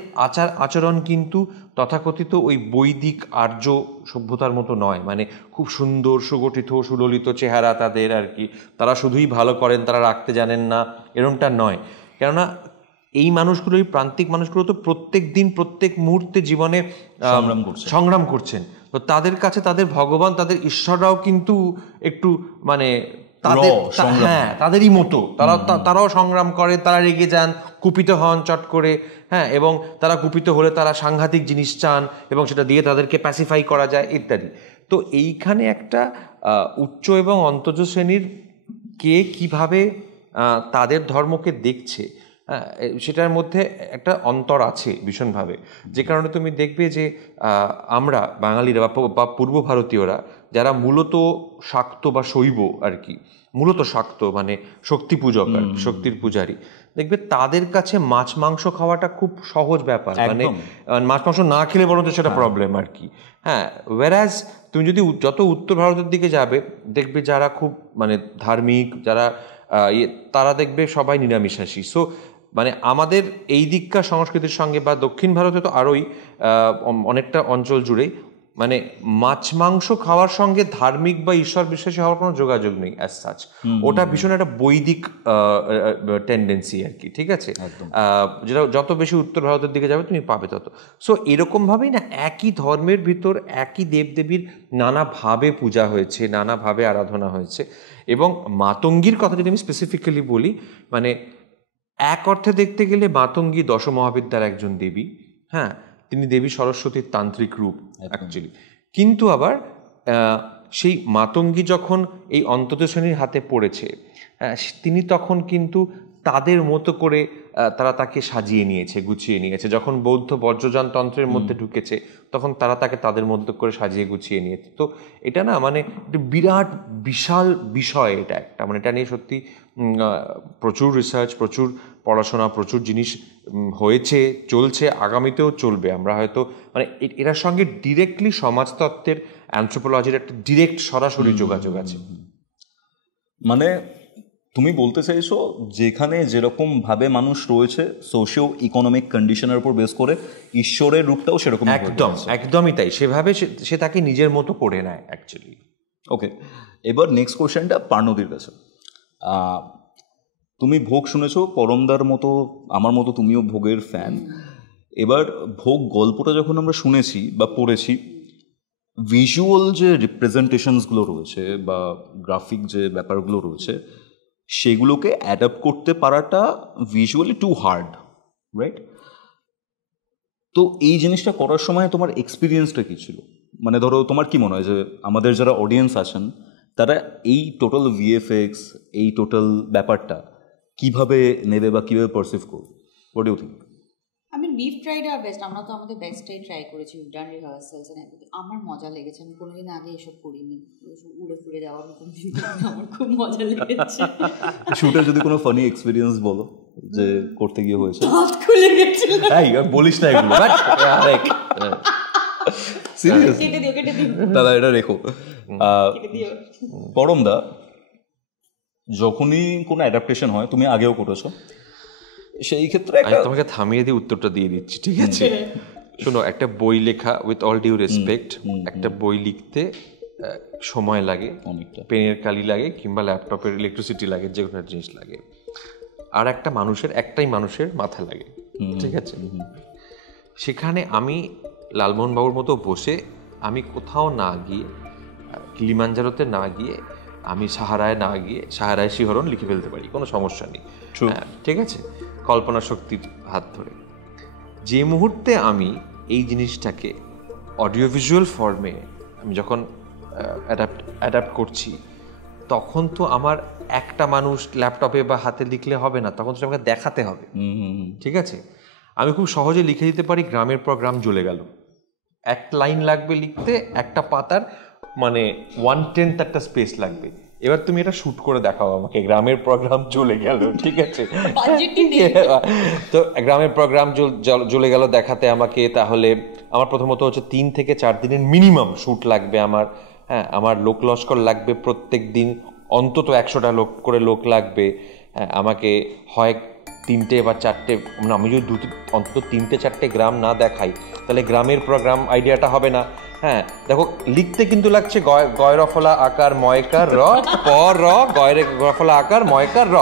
আচরণ কিন্তু তথাকথিত ওই বৈদিক আর্য সভ্যতার মতো নয়। মানে খুব সুন্দর সুগঠিত সুললিত চেহারা তাদের আর কি, তারা শুধুই ভালো করেন, তারা রাখতে জানেন না, এরকমটা নয়। কেননা এই মানুষগুলোই, প্রান্তিক মানুষগুলো তো প্রত্যেক দিন প্রত্যেক মুহূর্তে জীবনে সংগ্রাম করছেন। তো তাদের কাছে তাদের ভগবান, তাদের ঈশ্বররাও কিন্তু একটু মানে তাদেরই মতো, তারাও সংগ্রাম করে, তারা রেগে যান, কুপিত হন চট করে, হ্যাঁ, এবং তারা কুপিত হলে তারা সাংঘাতিক জিনিস চান এবং সেটা দিয়ে তাদেরকে প্যাসিফাই করা যায় ইত্যাদি। তো এইখানে একটা উচ্চ এবং অন্তজ শ্রেণীর কে কিভাবে তাদের ধর্মকে দেখছে সেটার মধ্যে একটা অন্তর আছে ভীষণভাবে, যে কারণে তুমি দেখবে যে আমরা বাঙালিরা বা পূর্ব ভারতীয়রা যারা মূলত শাক্ত বা শৈব আর কি, মূলত শাক্ত মানে শক্তি পূজক আর শক্তির পূজারী, দেখবে তাদের কাছে মাছ মাংস খাওয়াটা খুব সহজ ব্যাপার। মানে মাছ মাংস না খেলে বরং তো সেটা প্রবলেম আর কি। হ্যাঁ, ওয়ারাজ তুমি যদি যত উত্তর ভারতের দিকে যাবে দেখবে যারা খুব মানে ধার্মিক, যারা তারা দেখবে সবাই নিরামিষাশী। সো মানে আমাদের এই দিককার সংস্কৃতির সঙ্গে বা দক্ষিণ ভারতে তো আরোই অনেকটা অঞ্চল জুড়েই মানে মাছ মাংস খাওয়ার সঙ্গে ধার্মিক বা ঈশ্বর বিশ্বাসী হওয়ার কোনো যোগাযোগ নেই অ্যাজ সাচ। ওটা ভীষণ একটা বৈদিক টেন্ডেন্সি আর কি, ঠিক আছে, যেটা যত বেশি উত্তর ভারতের দিকে যাবে তুমি পাবে তত। সো এরকমভাবেই না একই ধর্মের ভিতর একই দেবদেবীর নানাভাবে পূজা হয়েছে, নানাভাবে আরাধনা হয়েছে। এবং মাতঙ্গীর কথা যদি আমি স্পেসিফিক্যালি বলি, মানে এক অর্থে দেখতে গেলে মাতঙ্গী দশমহাবিদ্যার একজন দেবী, হ্যাঁ, তিনি দেবী সরস্বতীর তান্ত্রিক রূপ অ্যাকচুয়ালি। কিন্তু আবার সেই মাতঙ্গী যখন এই অন্তত শ্রেণীর হাতে পড়েছে, তিনি তখন কিন্তু তাদের মতো করে তারা তাকে সাজিয়ে নিয়েছে, গুছিয়ে নিয়েছে। যখন বৌদ্ধ বজ্রযান তন্ত্রের মধ্যে ঢুকেছে তখন তারা তাকে তাদের মধ্যে করে সাজিয়ে গুছিয়ে নিয়েছে। তো এটা না মানে বিরাট বিশাল বিষয় এটা একটা, মানে এটা নিয়ে সত্যি প্রচুর রিসার্চ, প্রচুর পড়াশোনা, প্রচুর জিনিস হয়েছে, চলছে, আগামীতেও চলবে। আমরা হয়তো মানে এটার সঙ্গে ডিরেক্টলি সমাজতত্ত্বের, অ্যানথ্রোপোলজির একটা ডিরেক্ট সরাসরি যোগাযোগ আছে। মানে তুমি বলতে চাইছো যেখানে যেরকম ভাবে মানুষ রয়েছে সোশিও ইকোনমিক কন্ডিশনের উপর বেস করে ঈশ্বরের রূপটাও সেরকম, একদমই তাই, সেভাবে সে তাকে নিজের মতো করে নেয় অ্যাকচুয়ালি। ওকে, এবার নেক্সট কোয়েশ্চেনটা পার্ণদীর কাছে। তুমি ভোগ শুনেছো, পরমদার মতো আমার মতো তুমিও ভোগের ফ্যান। এবার ভোগ গল্পটা যখন আমরা শুনেছি বা পড়েছি, ভিজুয়াল যে রিপ্রেজেন্টেশনসগুলো রয়েছে বা গ্রাফিক যে ব্যাপারগুলো রয়েছে সেগুলোকে অ্যাডাপ্ট করতে পারাটা ভিজুয়ালি টু হার্ড, রাইট? তো এই জিনিসটা করার সময় তোমার এক্সপিরিয়েন্সটা কী ছিল? মানে ধরো তোমার কি মনে হয় যে আমাদের যারা অডিয়েন্স আছেন তারা এই টোটাল ভিএফএক্স, এই টোটাল ব্যাপারটা কিভাবে নেবে বা কিভাবে পারসিভ করবে? What do you think? Beef ট্রাইটা বেস্ট, আমরা তো আমাদের বেস্টটাই ট্রাই করেছি, ডান রিহার্সালস এন্ড এভরিথিং। আমার মজা লেগেছে, আমি কোনোদিন আগে এসব করিনি, উড়ে ফুড়ে যাওয়ার মতন আমার খুব মজা লেগেছে। শুটের যদি কোনো ফানি এক্সপিরিয়েন্স বলো যে করতে গিয়ে হয়েছে। হাত খুলে গেছিল। এই আর বলিস না এগুলো, সিরিয়াস কেটে দিও, কেটে দিও, দাদা এটা রেখো। কেটে দিও। পরম দা, যখনই কোনো অ্যাডাপ্টেশন হয়, তুমি আগেও করেছো, সেই ক্ষেত্রে আমি তোমাকে থামিয়ে দিয়ে উত্তরটা দিয়ে দিচ্ছি, ঠিক আছে? শোনো, একটা বই লেখা, উইথ অল ডিউ রেসপেক্ট, একটা বই লিখতে সময় লাগে অনেকটা, পেনের কালি লাগে কিংবা ল্যাপটপের ইলেকট্রিসিটি লাগে, যে কোনো জিনিস লাগে। আর একটা মানুষের, একটাই মানুষের মাথা লাগে, ঠিক আছে? সেখানে আমি লালমোহন বাবুর মতো বসে আমি কোথাও না গিয়ে, কিলিমাঞ্জারোতে না গিয়ে, আমি সাহারায় না গিয়ে সাহারায় শিহরণ লিখে ফেলতে পারি, কোনো সমস্যা নেই, ঠিক আছে? কল্পনা শক্তির হাত ধরে যে মুহূর্তে আমি এই জিনিসটাকে অডিও ভিজুয়াল ফর্মে আমি যখন অ্যাডাপ্ট করছি, তখন তো আমার একটা মানুষ ল্যাপটপে বা হাতে লিখলে হবে না, তখন তো আমাকে দেখাতে হবে, ঠিক আছে? আমি খুব সহজে লিখে দিতে পারি, গ্রামের পর গ্রাম জ্বলে গেল, এক লাইন লাগবে লিখতে, একটা পাতার মানে 1/10 একটা স্পেস লাগবে। এবার তুমি এটা শুট করে দেখাও আমাকে, গ্রামের প্রোগ্রাম চলে গেল, ঠিক আছে? তো গ্রামের প্রোগ্রাম চলে গেল দেখাতে আমাকে, তাহলে আমার প্রথমত হচ্ছে 3 থেকে 4 দিনের মিনিমাম শুট লাগবে আমার। হ্যাঁ, আমার লোক লস্কর লাগবে, প্রত্যেক দিন অন্তত 100টা লোক লাগবে। হ্যাঁ, আমাকে হয় 3টে বা 4টে, মানে আমি যদি অন্তত 3টে 4টে গ্রাম না দেখাই, তাহলে গ্রামের প্রোগ্রাম আইডিয়াটা হবে না। হ্যাঁ, দেখো লিখতে কিন্তু লাগছে গয়রফলা আকার ময়কার র প র, গয়রফলা আকার ময়কার র,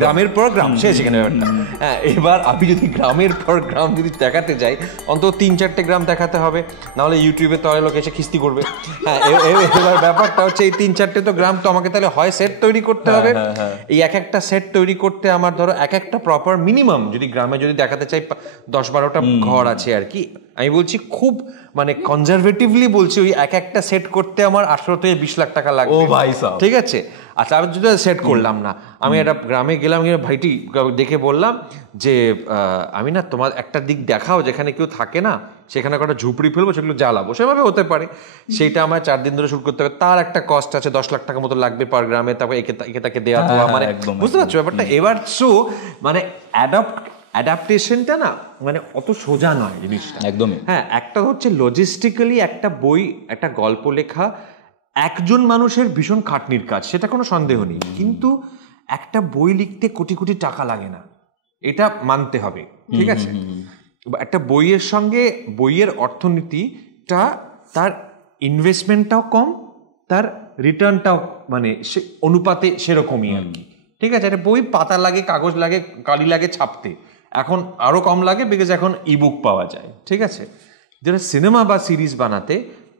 গ্রামের প্রোগ্রাম শেষ এখানে ব্যাপারটা। হ্যাঁ, এবার আমি যদি গ্রামের প্রোগ্রাম যদি দেখাতে যাই, অন্তত 3-4টে গ্রাম দেখাতে হবে, নাহলে ইউটিউবে তো লোক এসে খিস্তি করবে। হ্যাঁ, এবার ব্যাপারটা হচ্ছে এই 3-4টে তো গ্রাম তো আমাকে তাহলে হয় সেট তৈরি করতে হবে। এই একটা সেট তৈরি করতে আমার ধরো একটা প্রপার মিনিমাম, যদি গ্রামে যদি দেখাতে চাই 10-12টা ঘর আছে আর কি, আমি বলছি খুব মানে কনজারভেটিভলি বলছি, ওই একটা সেট করতে আমার 18 থেকে 20 লাখ টাকা লাগবে। ও ভাই সাহেব, ঠিক আছে? আচ্ছা, আমি যদি সেট করলাম না, আমি একটা গ্রামে গেলাম, ভাইটি দেখে বললাম যে আমি না তোমার একটা দিক দেখাও যেখানে কেউ থাকে না, সেখানে একটা ঝুপড়ি ফেলবো, সেগুলো জ্বালাবো, সেভাবে হতে পারে। সেইটা আমার 4 দিন ধরে শুট করতে হবে, তার একটা কস্ট আছে, 10 লাখ টাকা মতো লাগবে পার গ্রামে, তারপর একে তাকে দেওয়া, মানে বুঝতে পারছো ব্যাপারটা? এবার মানে অ্যাডাপ্টেশনটা না মানে অত সোজা নয় জিনিসটা, একদমই। হ্যাঁ, একটা হচ্ছে লজিস্টিক্যালি একটা বই, একটা গল্প লেখা একজন মানুষের ভীষণ খাটনির কাজ, সেটা কোনো সন্দেহ নেই, কিন্তু একটা বই লিখতে কোটি কোটি টাকা লাগে না, এটা মানতে হবে, ঠিক আছে? একটা বইয়ের সঙ্গে বইয়ের অর্থনীতিটা, তার ইনভেস্টমেন্টটাও কম, তার রিটার্নটাও মানে সে অনুপাতে সেরকমই আর কি, ঠিক আছে? একটা বই পাতা লাগে, কাগজ লাগে, কালি লাগে ছাপতে, এখন আরো কম লাগে বিকজ এখন ইবুক পাওয়া যায়, ঠিক আছে? যেটা সিনেমা বা সিরিজ বানাতে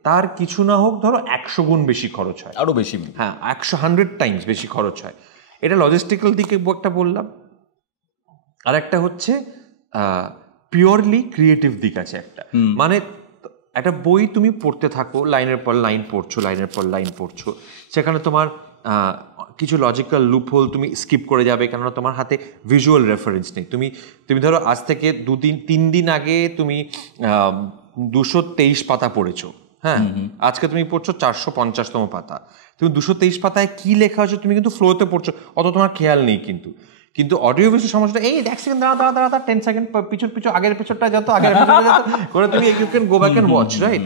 তার কিছু না হোক ধরো 100 গুণ বেশি খরচ হয়, আরো বেশি, হ্যাঁ 100 টাইমস বেশি খরচ হয়। এটা লজিস্টিক্যাল দিকে একটা বললাম, আর একটা হচ্ছে পিওরলি ক্রিয়েটিভ দিক আছে একটা, মানে একটা বই তুমি পড়তে থাকো, লাইনের পর লাইন পড়ছো, লাইনের পর লাইন পড়ছো, সেখানে তোমার কিছু লজিক্যাল লুপহোল তুমি স্কিপ করে যাবে, কেননা তোমার হাতে ভিজুয়াল রেফারেন্স নেই। তুমি ধরো আজ থেকে 2-3 দিন আগে তুমি 223 পাতা পড়েছো, হ্যাঁ, আজকে তুমি পড়ছো 450তম পাতা, তুমি 223 পাতায় কি লেখা হচ্ছে তুমি কিন্তু ফ্লোতে পড়ছো, অত তোমার খেয়াল নেই। কিন্তু অডিও ভিজুয়াল সমস্যাটা এই 1 সেকেন্ড দাঁড়া 10 সেকেন্ড পিছু আগের পিছনটা যত আগের পিছনটা যত করে তুমি you can go back and watch, right?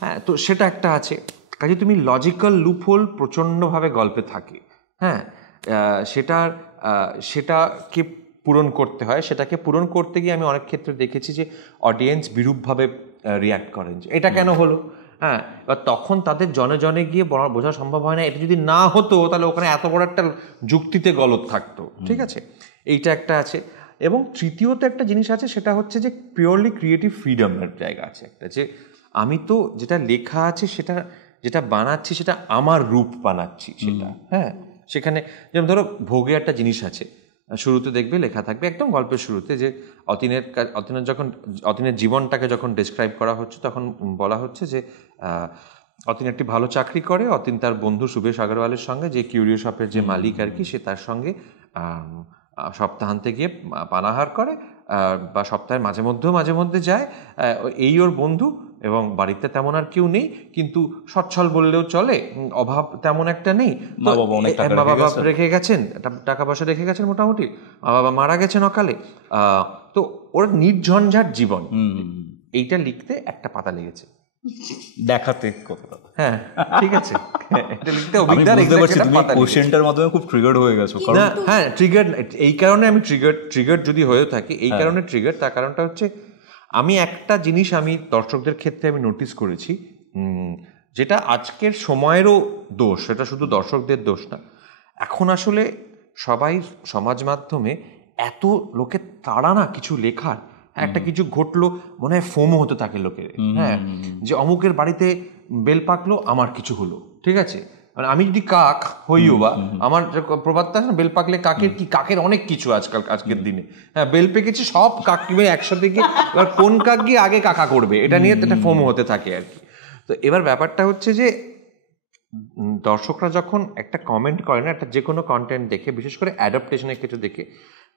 হ্যাঁ, তো সেটা একটা আছে। কাজে তুমি লজিক্যাল লুপহোল প্রচণ্ডভাবে গল্পে থাকে, হ্যাঁ, সেটাকে পূরণ করতে হয়। সেটাকে পূরণ করতে গিয়ে আমি অনেক ক্ষেত্রে দেখেছি যে অডিয়েন্স বিরূপভাবে রিয়াক্ট করেন, যে এটা কেন হলো, হ্যাঁ, এবার তখন তাদের জনে জনে গিয়ে বোঝা সম্ভব হয় না, এটা যদি না হতো তাহলে ওখানে এত বড় একটা যুক্তিতে গলদ থাকতো, ঠিক আছে? এইটা একটা আছে। এবং তৃতীয়ত একটা জিনিস আছে, সেটা হচ্ছে যে পিওরলি ক্রিয়েটিভ ফ্রিডমের জায়গা আছে একটা, যে আমি তো যেটা লেখা আছে সেটা যেটা বানাচ্ছি সেটা আমার রূপ বানাচ্ছি সেটা, হ্যাঁ। সেখানে যেমন ধরো ভোগে একটা জিনিস আছে, শুরুতে দেখবে লেখা থাকবে একদম গল্পের শুরুতে, যে অতীনের জীবনটাকে যখন ডেসক্রাইব করা হচ্ছে তখন বলা হচ্ছে যে অতীন একটি ভালো চাকরি করে, অতীন তার বন্ধু সুবেশ আগরওয়ালের সঙ্গে, যে কিউরিও শপের যে মালিক আর কি, সে তার সঙ্গে সপ্তাহান্তে গিয়ে পানাহার করে, বা সপ্তাহের মাঝে মধ্যে যায়, এই ওর বন্ধু, এবং বাড়িতে তেমন আর কেউ নেই, কিন্তু সচ্ছল বললেও চলে, অভাব তেমন একটা নেই। মা বাবা রেখে গেছেন, টাকা পয়সা রেখে গেছেন মোটামুটি, মা বাবা মারা গেছেন অকালে, তো ওর নির্ঝঞ্ঝাট জীবন। এইটা লিখতে একটা পাতা লেগেছে, দেখাতে কতটা। হ্যাঁ ঠিক আছে, এটা লিখতে আমি বুঝতে পারছি তুমি কোশ্চেনটার মাধ্যমে খুব ট্রিগার্ড হয়ে গেছো। কারণ হ্যাঁ ট্রিগার্ড, এই কারণে আমি ট্রিগার্ড যদি হয়ে থাকি, এই কারণে ট্রিগার্ড, তার কারণটা হচ্ছে আমি একটা জিনিস আমি দর্শকদের ক্ষেত্রে আমি নোটিস করেছি, যেটা আজকের সময়েরও দোষ, সেটা শুধু দর্শকদের দোষ না। এখন আসলে সবাই সমাজ মাধ্যমে এত লোকের তাড়া না কিছু লেখার, একটা কিছু ঘটলো মনে হয় ফোমো হতে থাকে লোকের, হ্যাঁ, যে অমুকের বাড়িতে বেল পাকলো আমার কিছু হলো, ঠিক আছে, মানে আমি যদি কাক হইও, বা আমার প্রবাদটা আছে না, বেল পাকলে কাকের কি, কাকের অনেক কিছু আজকের দিনে, হ্যাঁ বেল পেকেছে সব কাক একসাথে গিয়ে, এবার কোন কাক গিয়ে আগে কাকা করবে, এটা নিয়ে একটা ফোমো হতে থাকে আর কি। তো এবার ব্যাপারটা হচ্ছে যে দর্শকরা যখন একটা কমেন্ট করে না, একটা যে কোনো কন্টেন্ট দেখে, বিশেষ করে অ্যাডাপ্টেশনের কিছু দেখে,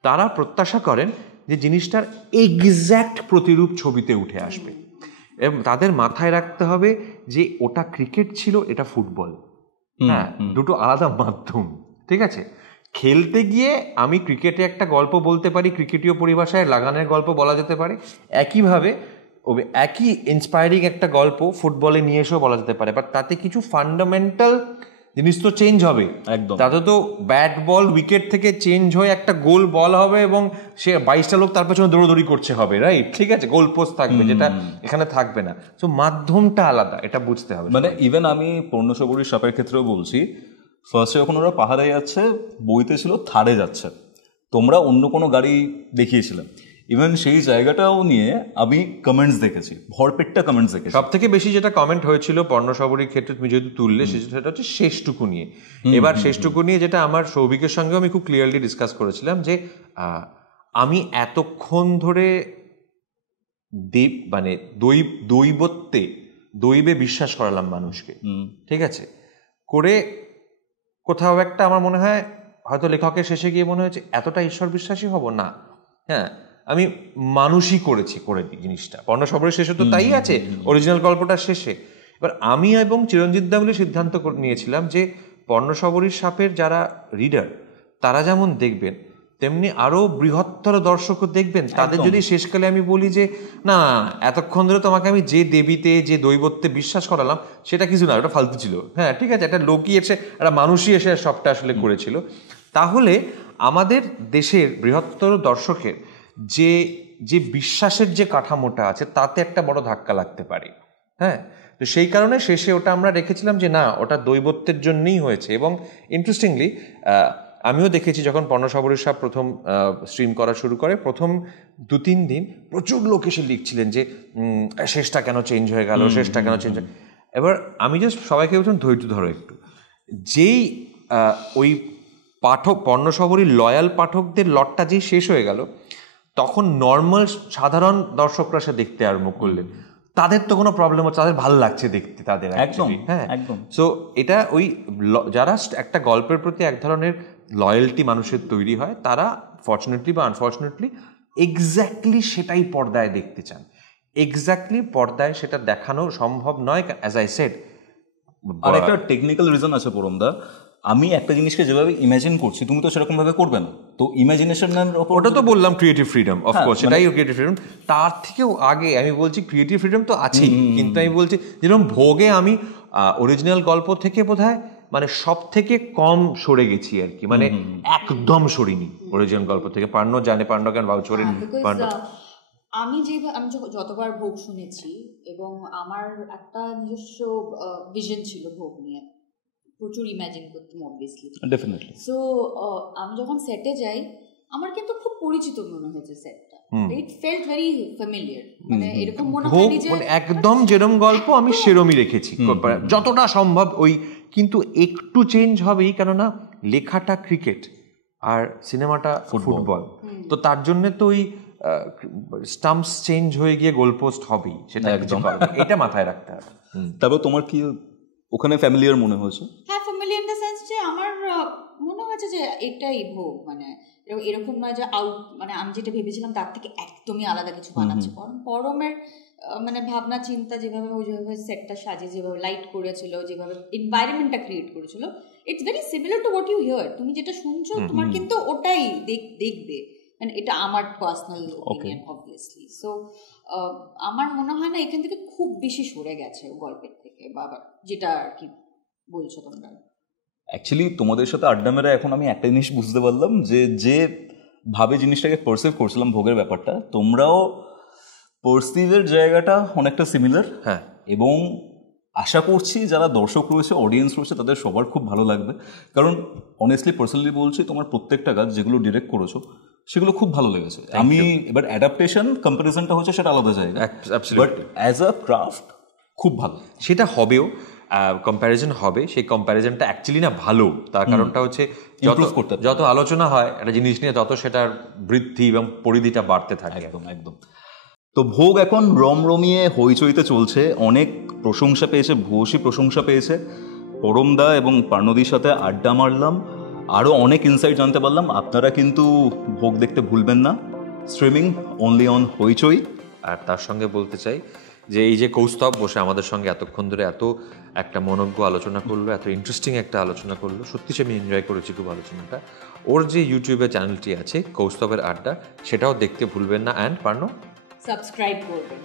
তারা প্রত্যাশা করেন যে জিনিসটার এক্স্যাক্ট প্রতিরূপ ছবিতে উঠে আসবে, এবং তাদের মাথায় রাখতে হবে যে ওটা ক্রিকেট ছিল, এটা ফুটবল, হ্যাঁ দুটো আলাদা মাধ্যম, ঠিক আছে। খেলতে গিয়ে আমি ক্রিকেটে একটা গল্প বলতে পারি, ক্রিকেটীয় পরিভাষায় লাগানের গল্প বলা যেতে পারে, একইভাবে একই ইন্সপায়ারিং একটা গল্প ফুটবলে নিয়ে এসেও বলা যেতে পারে, বাট তাতে কিছু ফান্ডামেন্টাল জিনিস তো চেঞ্জ হবে একদম। তাতে তো ব্যাট বল উইকেট থেকে চেঞ্জ হয়ে একটা গোল বল হবে, এবং সে 22টা লোক তার পেছনে দৌড়দৌড়ি করছে হবে, রাইট, ঠিক আছে, গোল পোস্ট থাকবে, যেটা এখানে থাকবে না। তো মাধ্যমটা আলাদা, এটা বুঝতে হবে। মানে ইভেন আমি পূর্ণসবরীর সাপের ক্ষেত্রেও বলছি, ফার্স্টে যখন ওরা পাহাড়ে যাচ্ছে, বইতে ছিল থারে যাচ্ছে, তোমরা অন্য কোনো গাড়ি দেখিয়েছিলে, ইভেন সেই জায়গাটাও নিয়ে আমি কমেন্টস দেখেছি, ভরপেটটা কমেন্টস দেখেছি। সব থেকে বেশি যেটা কমেন্ট হয়েছিল পর্ণসবরীর ক্ষেত্রে, তুমি যেহেতু তুললে, সেটা হচ্ছে শেষটুকু নিয়ে। এবার শেষটুকু নিয়ে যেটা আমার সৌভিকের সঙ্গে আমি খুব ক্লিয়ারলি ডিসকাস করেছিলাম, যে আমি এতক্ষণ ধরে মানে দৈবে বিশ্বাস করালাম মানুষকে, ঠিক আছে, করে কোথাও একটা আমার মনে হয় হয়তো লেখকের শেষে গিয়ে মনে হয়েছে এতটা ঈশ্বর বিশ্বাসী হব না, হ্যাঁ আমি মানুষই করে জিনিসটা। পর্ণসবরীর শেষে তো তাই আছে, অরিজিনাল গল্পটার শেষে। এবার আমি এবং চিরঞ্জিত দামলি সিদ্ধান্ত নিয়েছিলাম যে পর্ণসবরীর সাপের যারা রিডার, তারা যেমন দেখবেন, তেমনি আরো বৃহত্তর দর্শকও দেখবেন। তাদের যদি শেষকালে আমি বলি যে না এতক্ষণ ধরে তোমাকে আমি যে দেবীতে, যে দৈবত্বে বিশ্বাস করালাম, সেটা কিছু না, ওটা ফালতু ছিল, হ্যাঁ ঠিক আছে, একটা লোকই এসে, একটা মানুষই এসে সবটা আসলে করেছিল, তাহলে আমাদের দেশের বৃহত্তর দর্শকের যে বিশ্বাসের যে কাঠামোটা আছে, তাতে একটা বড় ধাক্কা লাগতে পারে, হ্যাঁ। তো সেই কারণে শেষে ওটা আমরা রেখেছিলাম যে না, ওটা দৈবত্বের জন্যই হয়েছে। এবং ইন্টারেস্টিংলি আমিও দেখেছি, যখন পর্ণসবরীর সাপ প্রথম স্ট্রিম করা শুরু করে, প্রথম 2-3 দিন প্রচুর লোক এসে লিখছিলেন যে শেষটা কেন চেঞ্জ হয়ে গেল, শেষটা কেন চেঞ্জ। এবার আমি জাস্ট সবাইকে বলছিলাম ধৈর্য ধরো একটু। যেই ওই পর্ণসবরীর লয়াল পাঠকদের লটটা যেই শেষ হয়ে গেল, তখন নর্মাল সাধারণ দর্শকরা সে দেখতে আরম্ভ করলেন, তাদের তো কোনো প্রবলেম হচ্ছে, তাদের ভালো লাগছে দেখতে, তাদের একদম, হ্যাঁ একদম। সো এটা ওই যারা একটা গল্পের প্রতি এক ধরনের লয়্যালটি মানুষের তৈরি হয়, তারা ফর্চুনেটলি বা আনফর্চুনেটলি এক্স্যাক্টলি সেটাই পর্দায় দেখতে চান। এক্স্যাক্টলি পর্দায় সেটা দেখানো সম্ভব নয়, অ্যাজ আই সেড। আর একটা টেকনিক্যাল রিজন আছে পরমদা, আমি একটা জিনিসকে যেভাবে ইমাজিন করছি, তুমি তো সেরকম ভাবে করবে না, তো ইমাজিনেশনের ওটা তো বললাম ক্রিয়েটিভ ফ্রিডম, অফকোর্স সেটাই ক্রিয়েটিভ ফ্রিডম। তার থেকেও আগে আমি বলছি ক্রিয়েটিভ ফ্রিডম তো আছেই, কিন্তু আমি বলছি যেরকম ভোগে আমি অরিজিনাল গল্প থেকে বোধহয় মানে সব থেকে কম সরে গেছি আর কি, মানে একদম সরিনি অরিজিনাল গল্প থেকে। পান্ড জানে, পান্ডজ্ঞান বাউচরের আমি যতবার ভোগ শুনেছি, এবং আমার একটা নিজস্ব ভিশন ছিল ভোগ নিয়ে, প্রচুর ইমাজিন করতাম অবভিয়াসলি, ডেফিনেটলি। সো আমি যখন সেটে যাই, আমার কিন্তু খুব পরিচিত মনে হয়েছে সেটটা, ইট ফেল্ট ভেরি ফ্যামিলিয়ার, মানে এরকম মনে হয়নি যে একদম যেরকম গল্প আমি সেরমই রেখেছি যতটা সম্ভব ওই, কিন্তু একটু চেঞ্জ হবেই, কেননা লেখাটা ক্রিকেট আর সিনেমাটা ফুটবল, তো তার জন্য তো ওই স্টাম্পস চেঞ্জ হয়ে গিয়ে গোলপোস্ট হবেই, সেটা একদম এটা মাথায় রাখতে হবে। তারপর তোমার কি ওখানে ফ্যামিলিয়ার মনে হয়েছে? হ্যাঁ, ফ্যামিলিয়ার ইন দ্য সেন্স যে আমার মনে হয়েছে যে এটাই ভোগ, মানে এরকম নয় যে আউট, মানে আমি যেটা ভেবেছিলাম তার থেকে একদমই আলাদা কিছু বানাচ্ছে। পরমের মানে ভাবনা চিন্তা যেভাবে যেভাবে সেটটা সাজিয়ে, যেভাবে লাইট করেছিল, যেভাবে এনভায়রনমেন্টটা ক্রিয়েট করেছিল, it's very similar to what you hear. তুমি যেটা শুনছো তোমার কিন্তু ওটাই দেখবে, মানে এটা আমার পার্সোনাল ওপিনিয়ন অবভিয়াসলি। সো আমার মনে হয় না এখান থেকে খুব বেশি সরে গেছে গল্পের থেকে, বা যেটা আর কি বলছো তোমরা। অ্যাকচুয়ালি তোমাদের সাথে আড্ডা মেরে এখন আমি একটা জিনিস বুঝতে পারলাম যে ভাবে জিনিসটাকে পারসিভ করছিলাম ভোগের ব্যাপারটা, তোমরাও পারসিভের জায়গাটা অনেকটা সিমিলার। হ্যাঁ, এবং আশা করছি যারা দর্শক রয়েছে, অডিয়েন্স রয়েছে, তাদের সবার খুব ভালো লাগবে। কারণ অনেস্টলি পার্সোনালি বলছি, তোমার প্রত্যেকটা কাজ যেগুলো ডিরেক্ট করেছো সেগুলো খুব ভালো লেগেছে। আমি এবার অ্যাডাপ্টেশন কম্প্যারিজনটা হচ্ছে সেটা আলাদা জায়গা, বাট অ্যাজ আ ক্রাফট খুব ভালো। সেটা হবেও, কম্প্যারিজন হবে, সেই কম্প্যারিজনটা অ্যাকচুয়ালি না ভালো। তার কারণটা হচ্ছে যত আলোচনা হয় একটা জিনিস নিয়ে, তত সেটার বৃদ্ধি এবং পরিধিটা বাড়তে থাকে। একদম একদম। তো ভোগ এখন রমরমিয়ে হইচইতে চলছে, অনেক প্রশংসা পেয়েছে, ভূয়সী প্রশংসা পেয়েছে। পরমদা এবং পার্নদীর সাথে আড্ডা মারলাম, আরও অনেক ইনসাইট জানতে পারলাম। আপনারা কিন্তু ভোগ দেখতে ভুলবেন না, স্ট্রিমিং অনলি অন হইচই। আর তার সঙ্গে বলতে চাই যে এই যে কৌস্তব বসে আমাদের সঙ্গে এতক্ষণ ধরে এত একটা মনোজ্ঞ আলোচনা করলো, এত ইন্টারেস্টিং একটা আলোচনা করলো, সত্যি আমি এনজয় করেছি খুব আলোচনাটা। ওর যে ইউটিউবে চ্যানেলটি আছে কৌস্তবের আড্ডা, সেটাও দেখতে ভুলবেন না। অ্যান্ড পার্নো সাবস্ক্রাইব করবেন।